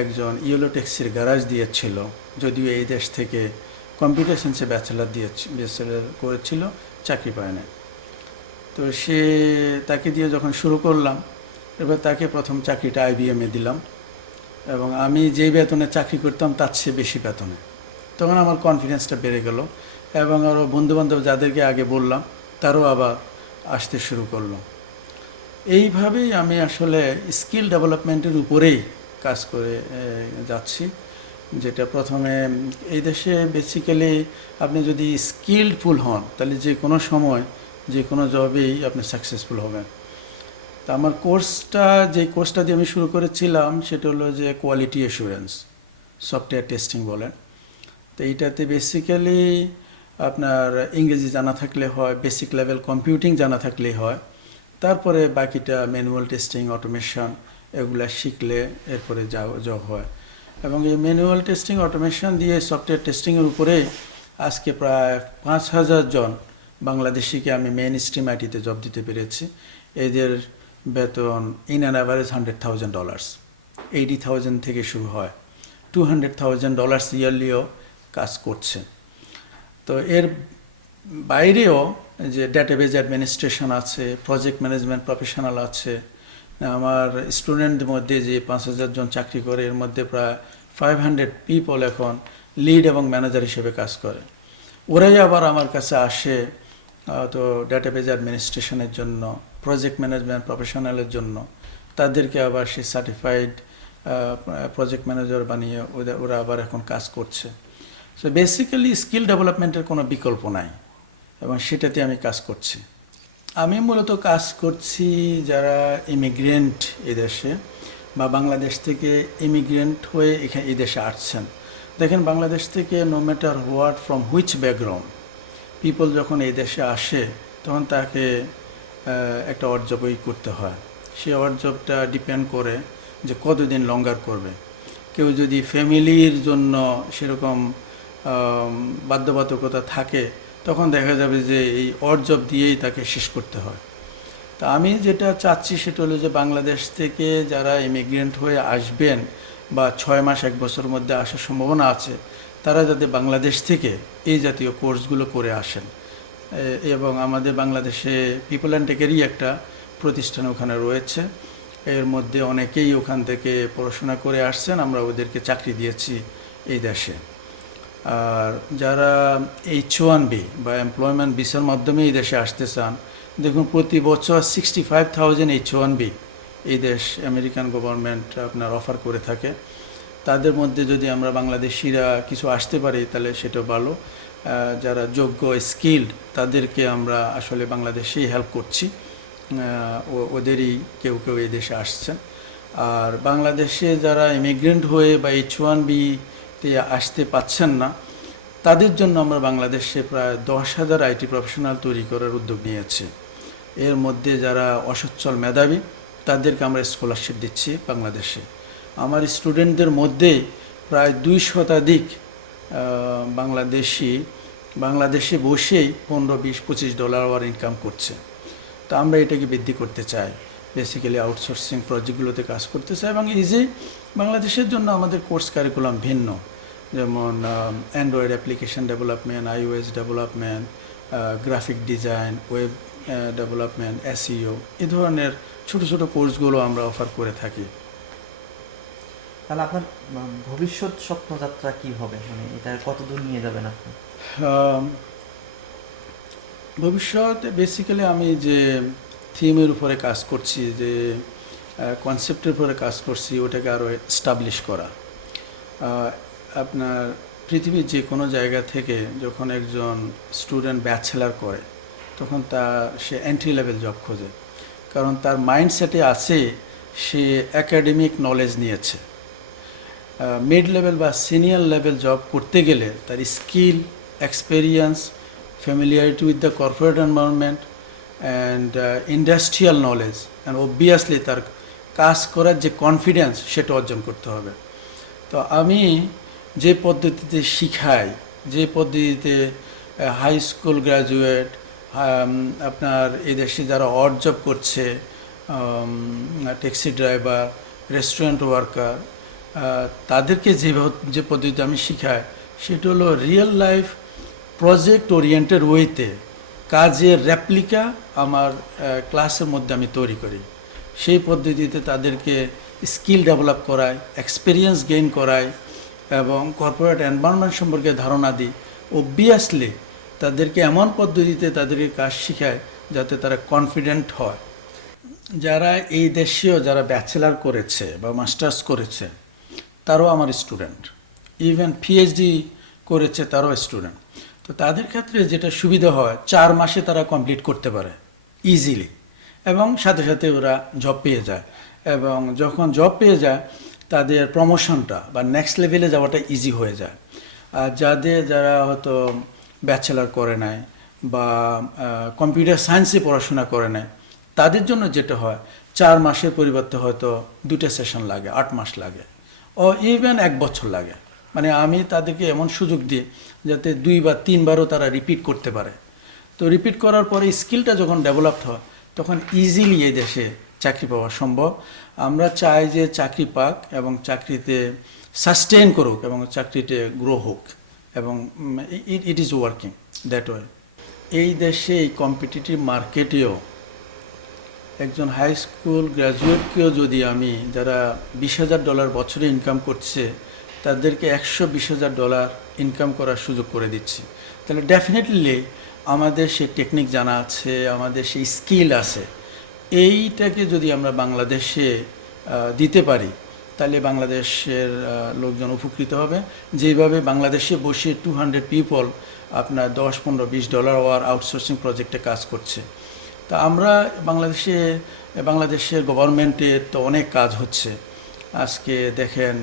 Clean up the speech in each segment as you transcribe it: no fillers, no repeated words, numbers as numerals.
একজন yellow ট্যাক্সির garage দিয়েছিল, যদিও এই দেশ থেকে কম্পিউটার সায়েন্সে ব্যাচেলার করেছিল, চাকরি পায় না। তো তাকে দিয়ে যখন শুরু করলাম, এবার তাকে প্রথম চাকরিটা IBM-এ দিলাম, এবং আমি যেই বেতনে চাকরি করতাম তার চেয়ে বেশি বেতনে। তখন আমার কনফিডেন্সটা বেড়ে গেল, এবং আরও বন্ধুবান্ধব যাদেরকে আগে বললাম তারাও আবার আসতে শুরু করলো। এইভাবেই আমি আসলে স্কিল ডেভেলপমেন্টের উপরেই কাজ করে যাচ্ছি। যেটা প্রথমে এই দেশে বেসিক্যালি আপনি যদি স্কিলফুল হন তাহলে যে কোনো সময় যে কোনো জবেই আপনি সাকসেসফুল হবেন। তা আমার যে কোর্সটা দিয়ে আমি শুরু করেছিলাম সেটা হলো যে কোয়ালিটি অ্যাসুরেন্স, সফটওয়্যার টেস্টিং বলেন। তো এইটাতে বেসিক্যালি আপনার ইংরেজি জানা থাকলে হয়, বেসিক লেভেল কম্পিউটিং জানা থাকলেই হয়, তারপরে বাকিটা ম্যানুয়াল টেস্টিং, অটোমেশন এগুলা শিখলে এরপরে জব হয়। এবং এই ম্যানুয়াল টেস্টিং, অটোমেশন দিয়ে সফটওয়্যার টেস্টিংয়ের উপরে আজকে প্রায় 5,000 জন বাংলাদেশিকে আমি মেইন স্ট্রিম আইটিতে জব দিতে পেরেছি। এদের বেতন ইন অ্যান অ্যাভারেজ $100,000, 80,000 থেকে শুরু হয়, $200,000 ইয়ারলিও কাজ করছে। তো এর বাইরেও যে ডেটাবেজ অ্যাডমিনিস্ট্রেশন আছে, প্রজেক্ট ম্যানেজমেন্ট প্রফেশনাল আছে। আমার স্টুডেন্টদের মধ্যে যে 5,000 জন চাকরি করে, এর মধ্যে প্রায় 500 পিপল এখন লিড এবং ম্যানেজার হিসেবে কাজ করে। ওরাই আবার আমার কাছে আসে তো ডেটাবেজ অ্যাডমিনিস্ট্রেশনের জন্য, প্রজেক্ট ম্যানেজমেন্ট প্রফেশনালের জন্য। তাদেরকে আবার সে সার্টিফাইড প্রজেক্ট ম্যানেজার বানিয়ে ওরা আবার এখন কাজ করছে। সো বেসিক্যালি স্কিল ডেভেলপমেন্টের কোনো বিকল্প নাই, এবং সেটাতে আমি কাজ করছি। আমি মূলত কাজ করছি যারা ইমিগ্রেন্ট এদেশে, বা বাংলাদেশ থেকে ইমিগ্রেন্ট হয়ে এখানে এই দেশে আসছেন। দেখেন, বাংলাদেশ থেকে no matter what from which background people যখন এই দেশে আসে তখন তাকে একটা অড জবই করতে হয়। সেই অড জবটা ডিপেন্ড করে যে কতদিন লঙ্গার করবে। কেউ যদি ফ্যামিলির জন্য সেরকম বাধ্যবাধকতা থাকে, তখন দেখা যাবে যে এই অড জব দিয়েই তাকে শেষ করতে হয়। তা আমি যেটা চাচ্ছি সেটা হলো যে বাংলাদেশ থেকে যারা ইমিগ্রেন্ট হয়ে আসবেন বা 6 মাস 1 বছরের মধ্যে আসার সম্ভাবনা আছে, তারা যাতে বাংলাদেশ থেকে এই জাতীয় কোর্সগুলো করে আসেন। এবং আমাদের বাংলাদেশে পিপল অ্যান্ড টেকেরই একটা প্রতিষ্ঠান ওখানে রয়েছে, এর মধ্যে অনেকেই ওখান থেকে পড়াশোনা করে আসছেন, আমরা ওদেরকে চাকরি দিয়েছি এই দেশে। আর যারা H1B বা এমপ্লয়মেন্ট ভিসার মাধ্যমে এই দেশে আসতে চান, দেখুন প্রতি বছর 65,000 H1B এই দেশ আমেরিকান গভর্নমেন্ট আপনার অফার করে থাকে। তাদের মধ্যে যদি আমরা বাংলাদেশিরা কিছু আসতে পারি তাহলে সেটা ভালো। যারা যোগ্য স্কিল্ড তাদেরকে আমরা আসলে বাংলাদেশেই হেল্প করছি, ওদেরই কেউ কেউ এই দেশে আসছেন। আর বাংলাদেশে যারা ইমিগ্রেন্ট হয়ে বা H1Bতে আসতে পাচ্ছেন না, তাদের জন্য আমরা বাংলাদেশে প্রায় 10,000 IT প্রফেশনাল তৈরি করার উদ্যোগ নিয়েছি। এর মধ্যে যারা অসচ্ছল মেধাবী তাদেরকে আমরা স্কলারশিপ দিচ্ছি বাংলাদেশে। আমার স্টুডেন্টদের মধ্যে প্রায় 2 শতাধিক বাংলাদেশে বসেই $15-20-25 আওয়ার ইনকাম করছে। তো আমরা এটাকে বৃদ্ধি করতে চাই, বেসিক্যালি আউটসোর্সিং প্রজেক্টগুলোতে কাজ করতে চাই। এবং এই যে বাংলাদেশের জন্য আমাদের কোর্স কারিকুলাম ভিন্ন, যেমন Android application development, iOS development, graphic design, web development, SEO, এই ধরনের ছোট ছোট কোর্সগুলো আমরা অফার করে থাকি। তাহলে আপনার ভবিষ্যৎ স্বপ্নযাত্রা কি হবে, মানে এটা কতদূর নিয়ে যাবেন আপনি? ভবিষ্যৎ বেসিক্যালি আমি যে থিমের উপরে কাজ করছি, যে কনসেপ্টের উপরে কাজ করছি, ওটাকে আরও এস্টাবলিশ করা। আপনার পৃথিবীর যে কোনো জায়গা থেকে যখন একজন স্টুডেন্ট ব্যাচেলার করে তখন সে এন্ট্রি লেভেল জব খোঁজে, কারণ তার মাইন্ডসেটে আছে সে একাডেমিক নলেজ নিয়েছে। মিড লেভেল বা সিনিয়র লেভেল জব করতে গেলে তার skill, experience, familiarity with the corporate environment and industrial knowledge and obviously তার কাজ করার যে কনফিডেন্স সেটা অর্জন করতে হবে। তো আমি যে পদ্ধতিতে শিখাই, যে পদ্ধতিতে হাই স্কুল গ্র্যাজুয়েট, আপনার এই দেশে যারা অড জব করছে, ট্যাক্সি ড্রাইভার, রেস্টুরেন্ট ওয়ার্কার, তাদেরকে যে পদ্ধতি আমি শিখাই সেটা হলো রিয়েল লাইফ প্রজেক্ট ওরিয়েন্টেড ওয়েতে কাজের রেপ্লিকা আমার ক্লাসের মধ্যে আমি তৈরি করি। সেই পদ্ধতিতে তাদেরকে স্কিল ডেভেলপ করায়, এক্সপিরিয়েন্স গেইন করায় এবং কর্পোরেট এনভায়রনমেন্ট সম্পর্কে ধারণা দিই। অবভিয়াসলি তাদেরকে এমন পদ্ধতিতে তাদেরকে কাজ শেখায় যাতে তারা কনফিডেন্ট হয়। যারা এই দেশেও যারা ব্যাচেলার করেছে বা মাস্টার্স করেছে তারাও আমার স্টুডেন্ট, ইভেন পিএইচডি করেছে তারাও স্টুডেন্ট। তো তাদের ক্ষেত্রে যেটা সুবিধা হয় 4 মাসে তারা কমপ্লিট করতে পারে ইজিলি, এবং সাথে সাথে ওরা জব পেয়ে যায়, এবং যখন জব পেয়ে যায় তাদের প্রমোশনটা বা নেক্সট লেভেলে যাওয়াটা ইজি হয়ে যায়। আর যারা হয়তো ব্যাচেলার করে নাই বা কম্পিউটার সায়েন্সে পড়াশোনা করে নাই, তাদের জন্য যেটা হয় 4 মাসের পরিবর্তে হয়তো 2টা সেশন লাগে, 8 মাস লাগে, ও ইভেন 1 বছর লাগে। মানে আমি তাদেরকে এমন সুযোগ দিই যাতে 2 বা 3 বারও তারা রিপিট করতে পারে। তো রিপিট করার পরে স্কিলটা যখন ডেভেলপড হয় তখন ইজিলি এই দেশে চাকরি পাওয়া সম্ভব। আমরা চাই যে চাকরি পাক এবং চাকরিতে সাস্টেইন করুক এবং চাকরিতে গ্রো হোক, এবং it is working that way. এই দেশে এই কম্পিটিটিভ মার্কেটেও একজন হাই স্কুল গ্র্যাজুয়েটকেও যদি আমি, যারা $20,000 বছরে ইনকাম করছে, তাদেরকে $120,000 ইনকাম করার সুযোগ করে দিচ্ছি, তাহলে ডেফিনেটলি আমাদের সেই টেকনিক জানা আছে, আমাদের সেই স্কিল আছে। এইটাকে যদি আমরা বাংলাদেশে দিতে পারি তাহলে বাংলাদেশের লোকজন উপকৃত হবে। যেভাবে বাংলাদেশে বসে 200 পিপল আপনার $10, $15, $20 আওয়ার আউটসোর্সিং প্রজেক্টে কাজ করছে। তা আমরা বাংলাদেশের গভর্নমেন্টের তো অনেক কাজ হচ্ছে। আজকে দেখেন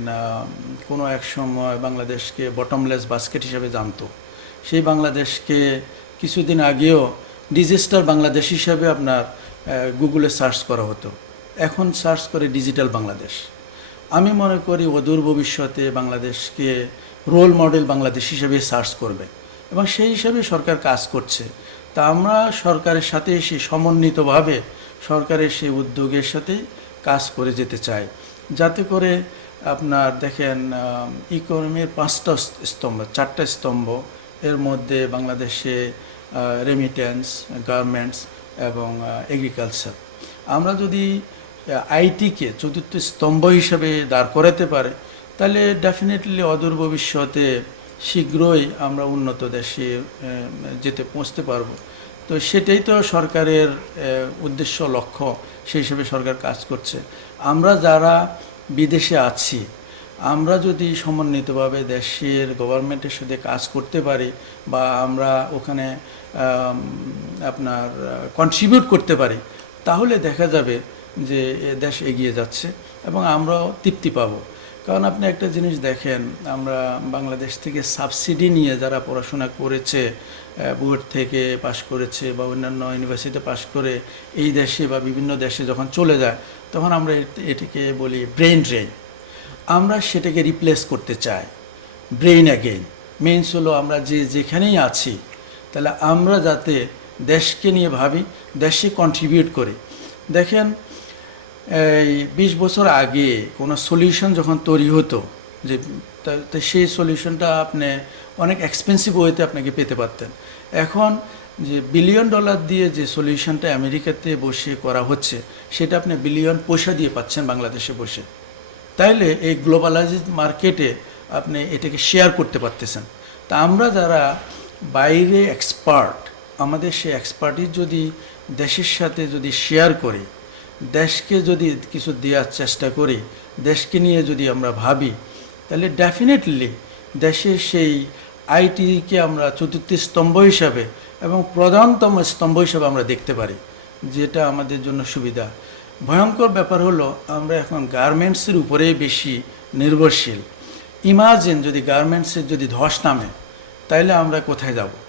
কোনো এক সময় বাংলাদেশকে বটমলেস বাস্কেট হিসাবে জানতো, সেই বাংলাদেশকে কিছুদিন আগেও ডিজাস্টার বাংলাদেশ হিসাবে আপনার গুগলে সার্চ করা হতো, এখন সার্চ করে ডিজিটাল বাংলাদেশ। আমি মনে করি অদূর ভবিষ্যতে বাংলাদেশকে রোল মডেল বাংলাদেশ হিসেবে সার্চ করবে, এবং সেই হিসাবে সরকার কাজ করছে। তা আমরা সরকারের সাথে সেই সমন্বিতভাবে সরকারের সেই উদ্যোগের সাথে কাজ করে যেতে চাই, যাতে করে আপনার দেখেন ইকোনমির 5টা স্তম্ভ, 4টা স্তম্ভ, এর মধ্যে বাংলাদেশে রেমিটেন্স, গার্মেন্টস এবং এগ্রিকালচার। আমরা যদি আইটিকে 4র্থ স্তম্ভ হিসাবে দাঁড় করাতে পারে তাহলে ডেফিনেটলি অদূর ভবিষ্যতে শীঘ্রই আমরা উন্নত দেশে পৌঁছতে পারবো। তো সেটাই তো সরকারের উদ্দেশ্য, লক্ষ্য, সেই হিসেবে সরকার কাজ করছে। আমরা যারা বিদেশে আছি, আমরা যদি সমন্বিতভাবে দেশের গভর্নমেন্টের সাথে কাজ করতে পারি বা আমরা ওখানে আপনার কন্ট্রিবিউট করতে পারি, তাহলে দেখা যাবে যে দেশ এগিয়ে যাচ্ছে এবং আমরাও তৃপ্তি পাবো। কারণ আপনি একটা জিনিস দেখেন, আমরা বাংলাদেশ থেকে সাবসিডি নিয়ে যারা পড়াশোনা করেছে, বুয়েট থেকে পাশ করেছে বা অন্যান্য ইউনিভার্সিটিতে পাশ করে এই দেশে বা বিভিন্ন দেশে যখন চলে যায়, তখন আমরা এটাকে বলি ব্রেন ড্রেন। আমরা সেটাকে রিপ্লেস করতে চাই ব্রেইন অ্যাগেইন। মিনস হলো আমরা যেখানেই আছি, তাহলে আমরা যাতে দেশকে নিয়ে ভাবি, দেশে কন্ট্রিবিউট করি। দেখেন এই 20 বছর আগে কোনো সলিউশন যখন তৈরি হতো, যে সেই সলিউশনটা আপনি অনেক এক্সপেন্সিভ ওয়েতে আপনাকে পেতে পারতেন। এখন যে $1 বিলিয়ন দিয়ে যে সলিউশনটা আমেরিকাতে বসে করা হচ্ছে, সেটা আপনি বিলিয়ন পয়সা দিয়ে পাচ্ছেন বাংলাদেশে বসে। তাইলে এই গ্লোবালাইজড মার্কেটে আপনি এটাকে শেয়ার করতে পারতেছেন। তা আমরা যারা বাইরে এক্সপার্ট, আমাদের সেই এক্সপার্টিস যদি দেশের সাথে যদি শেয়ার করি, দেশকে যদি কিছু দেওয়ার চেষ্টা করি, দেশকে নিয়ে যদি আমরা ভাবি, তাহলে ডেফিনেটলি দেশের সেই আইটিকে আমরা 4র্থ স্তম্ভ হিসাবে এবং প্রধানতম স্তম্ভ হিসাবে আমরা দেখতে পারি, যেটা আমাদের জন্য সুবিধা। ভয়ঙ্কর ব্যাপার হলো আমরা এখন গার্মেন্টসের উপরেই বেশি নির্ভরশীল। ইমাজিন যদি গার্মেন্টসের যদি ধস নামে, তাইলে আমরা কোথায় যাব?